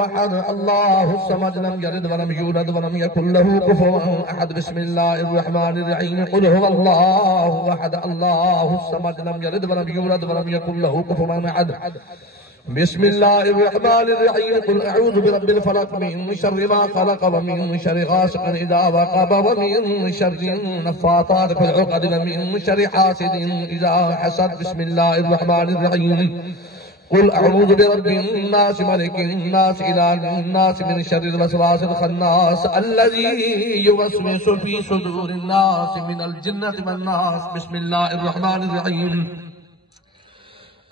أحد الله الصمد لم يلد ولم يولد ولم يكن له كفوا أحد. بسم الله الرحمن الرحيم. قل هو الله أحد الله الصمد لم يلد ولم يولد ولم يكن له كفوا أحد. بسم الله الرحمن الرحيم. قل أعوذ برب الفلق من شر ما خلق ومن شر غاسق إذا وقب ومن شر النفاثات في العقد ومن شر حاسد إذا حسد. بسم الله الرحمن الرحيم. قل أعوذ برب الناس ملك الناس إله الناس من شر الوسواس الخناس الذي يوسوس في صدور الناس من الجنة والناس. بسم الله الرحمن الرحيم.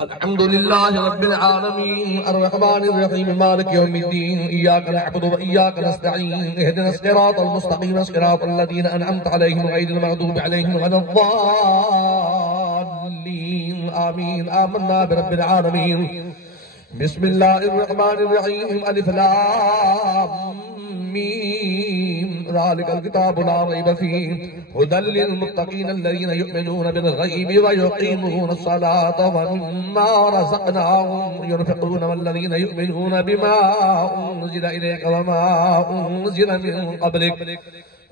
الحمد لله رب العالمين الرحمن الرحيم مالك يوم الدين. إياك نعبد وإياك نستعين. اهدنا الصراط المستقيم صراط الذين أنعمت عليهم غير المغضوب عليهم ولا الضالين آمين. آمنا برب العالمين. بسم الله الرحمن الرحيم. ألف لام ميم. ذلك الكتاب لا ريب فيه هدى للمتقين الذين يؤمنون بالغيب ويقيمون الصلاة ومما رزقناهم ينفقون والذين يؤمنون بما أنزل إليك وما أنزل من قبلك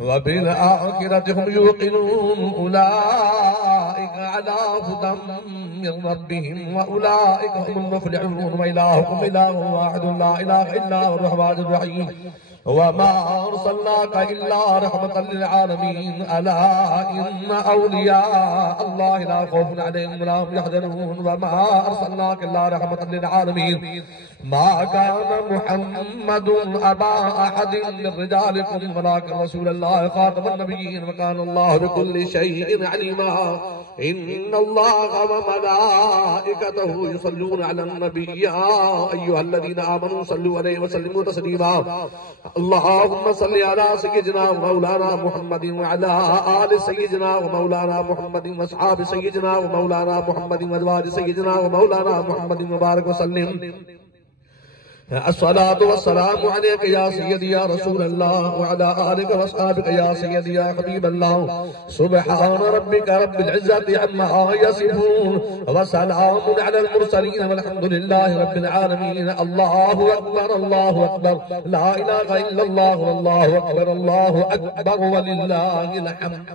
وبالآخرة هم يوقنون. أولئك على هدى من ربهم وأولئك هم المفلحون. وإلهكم إله واحد لا إله إلا هو الرحمن الرحيم. وما أرسلناك إلا رحمة للعالمين. ألا إن أولياء الله لا خوف عليهم ولا هم يحزنون. وما أرسلناك إلا رحمة للعالمين. ما كان محمد أبا أحد من رجالكم ولكن رسول الله خاتم النبيين وكان الله بكل شيء عليما. إن الله وملائكته يصلون على النبي يا أيها الذين آمنوا صلوا عليه وسلموا تسليما. اللهم صل على سيدنا ومولانا محمد وعلى آل سيدنا ومولانا محمد وأصحاب سيدنا ومولانا محمد وأزواج سيدنا ومولانا محمد وبارك وسلم. الصلاة والسلام عليك يا سيدي يا رسول الله وعلى آلك وأصحابك يا سيدي يا حبيب الله. سبحان ربك رب العزة عما يصفون وسلام على المرسلين والحمد لله رب العالمين. الله أكبر الله أكبر لا إله إلا الله والله أكبر الله أكبر ولله الحمد.